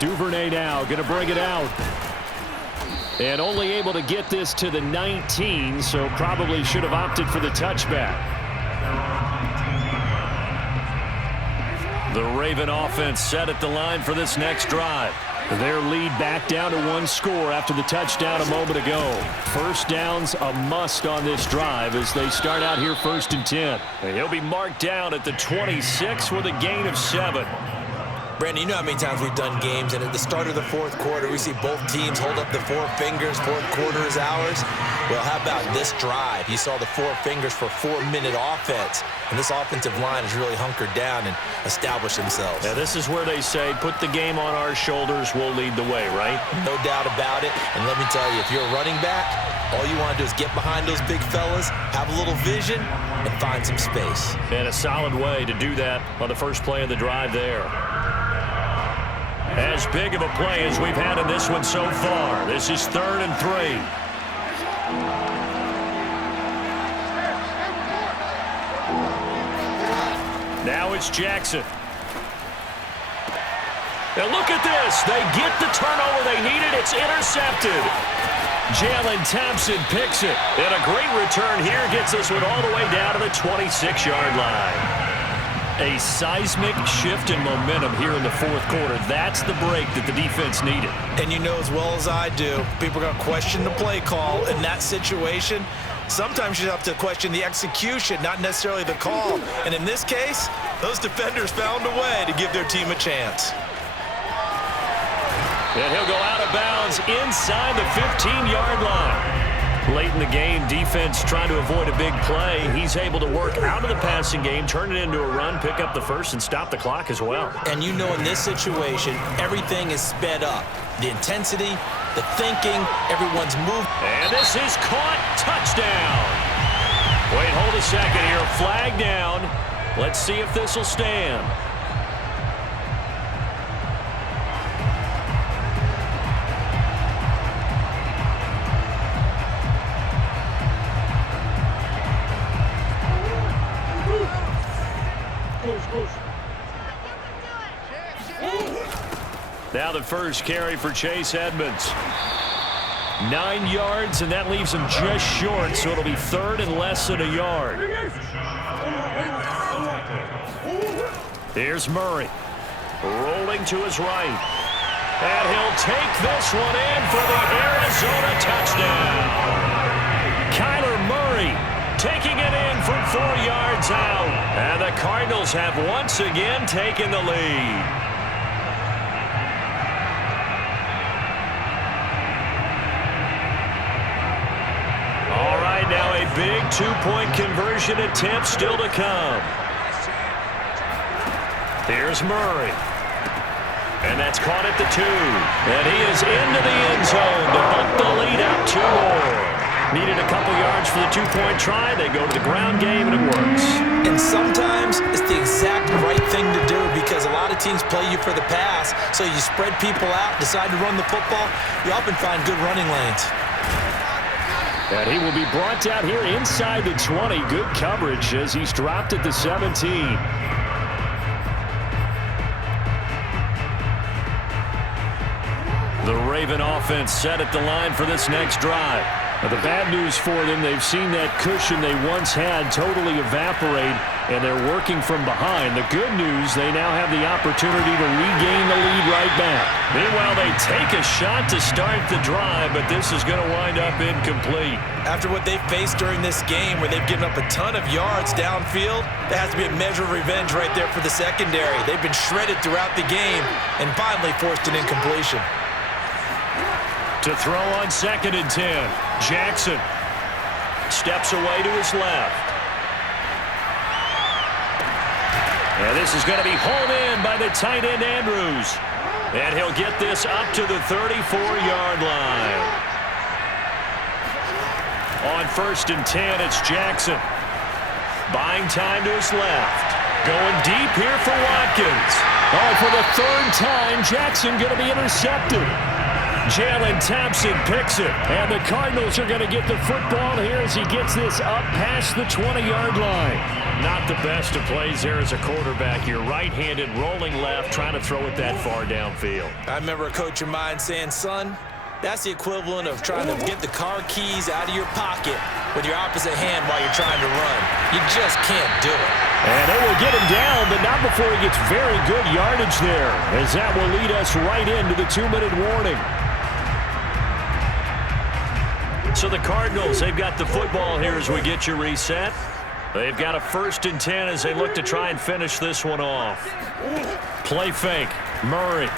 Duvernay now going to bring it out. And only able to get this to the 19, so probably should have opted for the touchback. The Raven offense set at the line for this next drive. Their lead back down to 1 score after the touchdown a moment ago. First down's a must on this drive as they start out here 1st and 10. And he'll be marked down at the 26 with a gain of 7. Brandon, you know how many times we've done games, and at the start of the 4th quarter, we see both teams hold up the 4 fingers, 4th quarter is ours. Well, how about this drive? You saw the 4 fingers for 4-minute offense, and this offensive line has really hunkered down and established themselves. Yeah, this is where they say, put the game on our shoulders, we'll lead the way, right? No doubt about it, and let me tell you, if you're a running back, all you want to do is get behind those big fellas, have a little vision, and find some space. And a solid way to do that on the first play of the drive there. As big of a play as we've had in this one so far. This is 3rd and 3. Now it's Jackson. Now look at this. They get the turnover they needed. It's intercepted. Jalen Thompson picks it. And a great return here gets this one all the way down to the 26-yard line. A seismic shift in momentum here in the 4th quarter. That's the break that the defense needed. And you know as well as I do, people are going to question the play call in that situation. Sometimes you have to question the execution, not necessarily the call. And in this case, those defenders found a way to give their team a chance. And he'll go out of bounds inside the 15-yard line. Late in the game, defense trying to avoid a big play. He's able to work out of the passing game, turn it into a run, pick up the first, and stop the clock as well. And you know in this situation, everything is sped up. The intensity, the thinking, everyone's moved. And this is caught. Touchdown. Wait, hold a second here. Flag down. Let's see if this will stand. Now the first carry for Chase Edmonds. 9 yards, and that leaves him just short, so it'll be 3rd and less than a yard. Here's Murray. Rolling to his right. And he'll take this one in for the Arizona touchdown. Kyler Murray taking it in from 4 yards out. And the Cardinals have once again taken the lead. Now a big 2-point conversion attempt still to come. Here's Murray. And that's caught at the 2. And he is into the end zone to bump the lead out 2 more. Needed a couple yards for the 2-point try. They go to the ground game, and it works. And sometimes it's the exact right thing to do because a lot of teams play you for the pass. So you spread people out, decide to run the football. You often find good running lanes. And he will be brought out here inside the 20. Good coverage as he's dropped at the 17. The Raven offense set at the line for this next drive. Now, the bad news for them, they've seen that cushion they once had totally evaporate, and they're working from behind. The good news, they now have the opportunity to regain the lead right back. Meanwhile, they take a shot to start the drive, but this is going to wind up incomplete. After what they've faced during this game where they've given up a ton of yards downfield, there has to be a measure of revenge right there for the secondary. They've been shredded throughout the game and finally forced an incompletion. To throw on 2nd and 10. Jackson steps away to his left. And this is going to be hauled in by the tight end Andrews. And he'll get this up to the 34-yard line. On 1st and 10, it's Jackson. Buying time to his left. Going deep here for Watkins. Oh, for the 3rd time, Jackson going to be intercepted. Jalen Thompson picks it, and the Cardinals are going to get the football here as he gets this up past the 20-yard line. Not the best of plays there as a quarterback. You're right-handed, rolling left, trying to throw it that far downfield. I remember a coach of mine saying, son, that's the equivalent of trying to get the car keys out of your pocket with your opposite hand while you're trying to run. You just can't do it. And they will get him down, but not before he gets very good yardage there, as that will lead us right into the 2-minute warning. So the Cardinals, they've got the football here as we get you reset. They've got a 1st and 10 as they look to try and finish this one off. Play fake. Murray.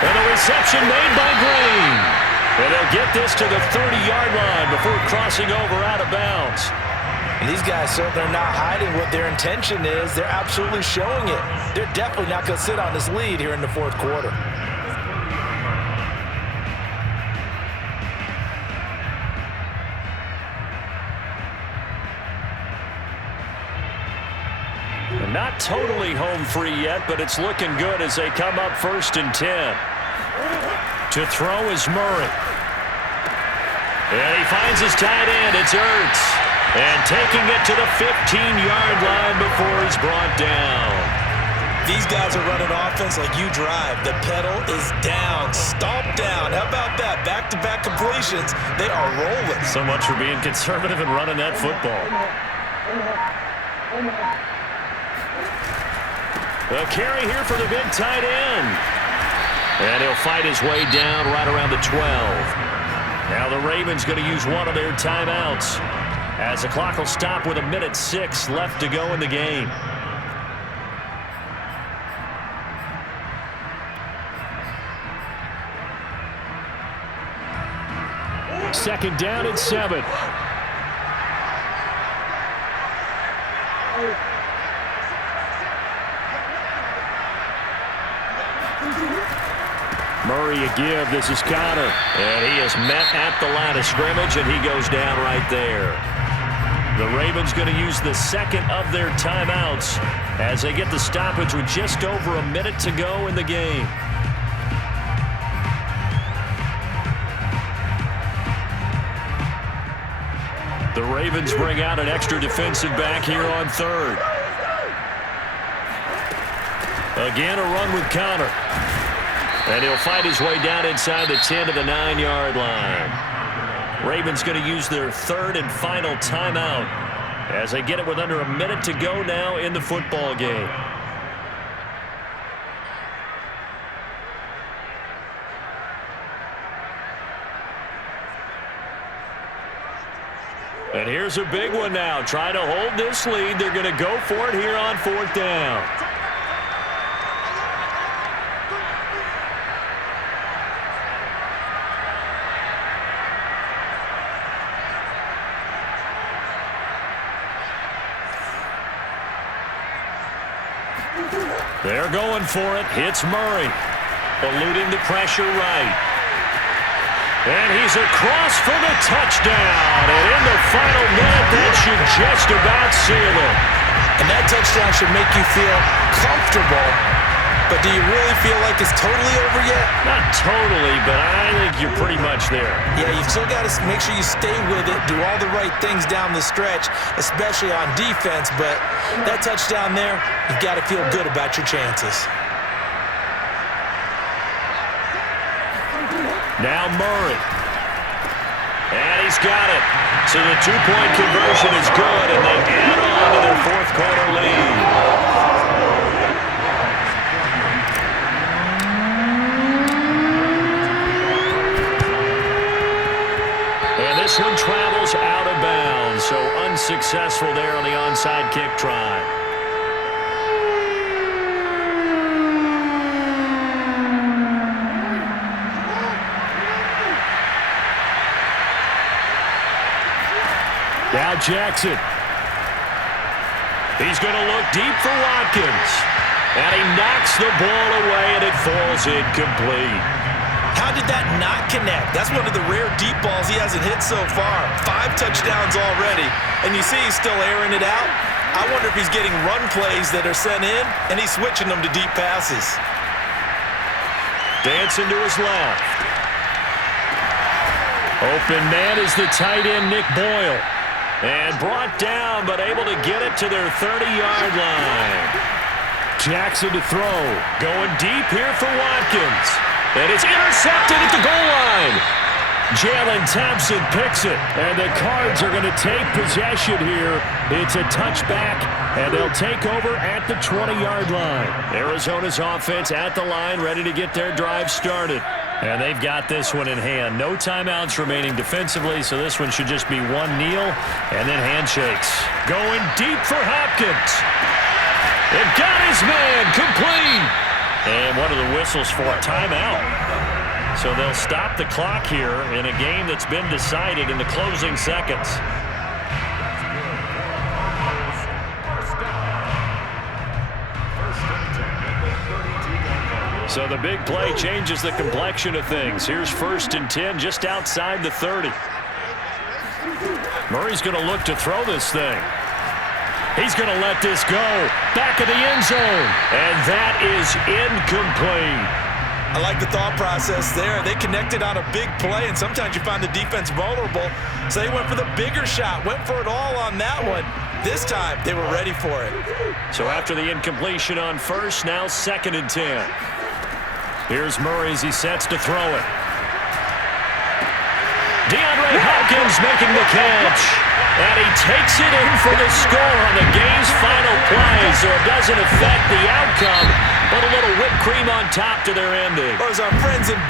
And a reception made by Green. And they'll get this to the 30-yard line before crossing over out of bounds. And these guys, sir, they're not hiding what their intention is. They're absolutely showing it. They're definitely not going to sit on this lead here in the 4th quarter. Not totally home free yet, but it's looking good as they come up 1st and 10. To throw is Murray. And he finds his tight end. It's Ertz. And taking it to the 15-yard line before he's brought down. These guys are running offense like you drive. The pedal is down, stomp down. How about that? Back-to-back completions. They are rolling. So much for being conservative and running that football. A carry here for the big tight end. And he'll fight his way down right around the 12. Now the Ravens going to use one of their timeouts as the clock will stop with 1:06 left to go in the game. Second down and 7. Murray a give. This is Connor. And he is met at the line of scrimmage, and he goes down right there. The Ravens going to use the second of their timeouts as they get the stoppage with just over a minute to go in the game. The Ravens bring out an extra defensive back here on 3rd. Again, a run with Connor. And he'll fight his way down inside the 10 to the 9-yard line. Ravens going to use their 3rd and final timeout as they get it with under a minute to go now in the football game. And here's a big one now. Trying to hold this lead. They're going to go for it here on 4th down. They're going for it. It's Murray. Eluding the pressure right. And he's across for the touchdown. And in the final minute, that should just about seal it. And that touchdown should make you feel comfortable. But do you really feel like it's totally over yet? Not totally, but I think you're pretty much there. Yeah, you've still got to make sure you stay with it, do all the right things down the stretch, especially on defense. But that touchdown there, you've got to feel good about your chances. Now Murray. And he's got it. So the 2-point conversion is good, and they add on to their 4th quarter lead. This one travels out of bounds, so unsuccessful there on the onside kick try. Now Jackson. He's going to look deep for Watkins. And he knocks the ball away, and it falls incomplete. How did that not connect? That's one of the rare deep balls he hasn't hit so far. 5 touchdowns already, and you see he's still airing it out. I wonder if he's getting run plays that are sent in, and he's switching them to deep passes. Dancing to his left. Open man is the tight end, Nick Boyle. And brought down, but able to get it to their 30-yard line. Jackson to throw. Going deep here for Watkins. And it's intercepted at the goal line. Jalen Thompson picks it. And the Cards are going to take possession here. It's a touchback, and they'll take over at the 20-yard line. Arizona's offense at the line, ready to get their drive started. And they've got this one in hand. No timeouts remaining defensively, so this one should just be one kneel and then handshakes. Going deep for Hopkins. It got his man complete. And one of the whistles for a timeout. So they'll stop the clock here in a game that's been decided in the closing seconds. So the big play changes the complexion of things. Here's 1st and 10 just outside the 30. Murray's going to look to throw this thing. He's going to let this go. Back of the end zone. And that is incomplete. I like the thought process there. They connected on a big play, and sometimes you find the defense vulnerable. So they went for the bigger shot, went for it all on that one. This time, they were ready for it. So after the incompletion on 1st, now 2nd and 10. Here's Murray as he sets to throw it. DeAndre Hopkins making the catch. And he takes it in for the score on the game's final play, so it doesn't affect the outcome, but a little whipped cream on top to their ending. Or as our friends in